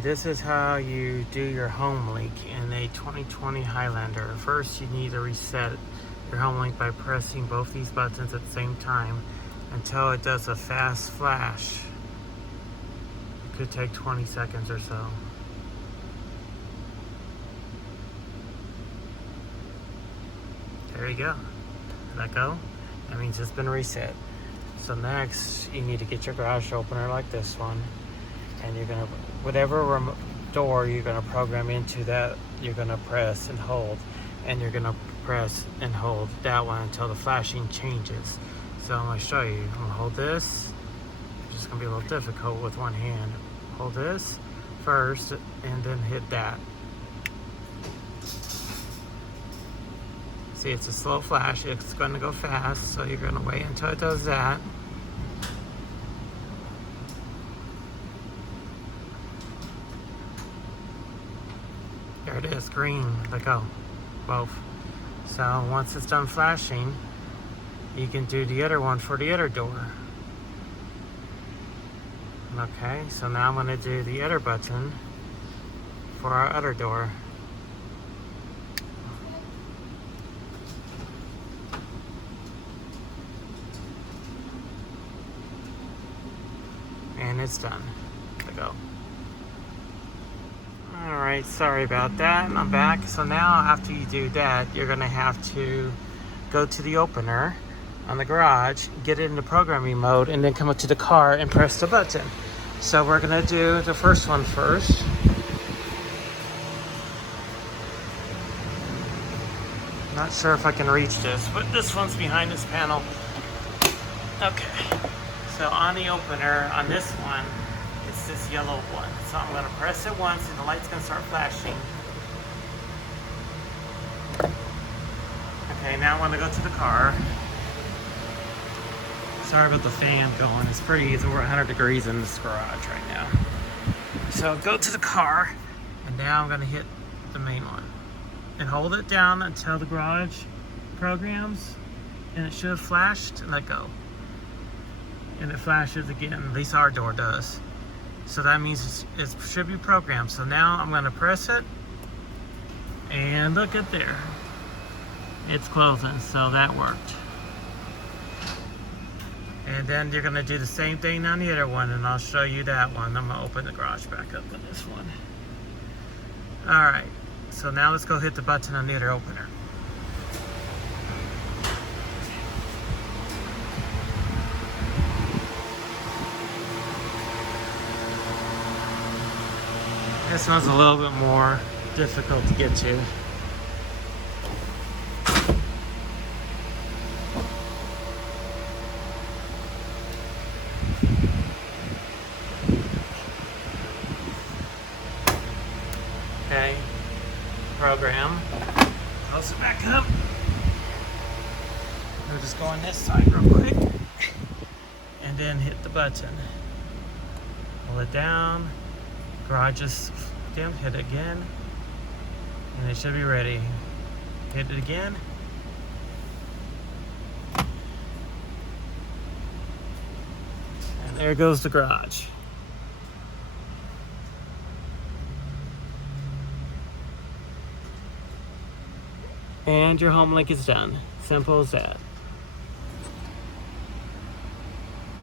Alright, this is how you do your home link in a 2020 Highlander. First, you need to reset your home link by pressing both these buttons at the same time until it does a fast flash. It could take 20 seconds or so. There you go. Let go. That means it's been reset. So next, you need to get your garage opener like this one, and you're gonna, whatever door you're gonna program into that, you're gonna press and hold, and you're gonna press and hold that one until the flashing changes. So I'm gonna show you. I'm gonna hold this. It's just gonna be a little difficult with one hand. Hold this first, and then hit that. See, it's a slow flash. It's going to go fast, so you're going to wait until it does that. There it is, green. Let go. Both. So once it's done flashing, you can do the other one for the other door. Okay, so now I'm going to do the other button for our other door. And it's done. Let go. Alright, sorry about that. I'm back. So now after you do that, you're going to have to go to the opener on the garage, get it into programming mode, and then come up to the car and press the button. So we're going to do the first one first. Not sure if I can reach this, but this one's behind this panel. Okay. So on the opener, on this one, it's this yellow one. So I'm going to press it once and the light's going to start flashing. Okay, now I'm going to go to the car. Sorry about the fan going. It's over 100 degrees in this garage right now. So go to the car, and now I'm going to hit the main one. And hold it down until the garage programs, and it should have flashed, and let go. And it flashes again. At least our door does. So that means it should be programmed. So now I'm going to press it, and look at there. It's closing, so that worked. And then you're going to do the same thing on the other one, and I'll show you that one. I'm going to open the garage back up on this one. Alright, so now let's go hit the button on the other opener. This one's a little bit more difficult to get to. Okay, program. Close it back up. We'll just go on this side real quick. And then hit the button. Pull it down. Garage is dimmed, hit it again, and it should be ready. Hit it again. And there goes the garage. And your home link is done. Simple as that.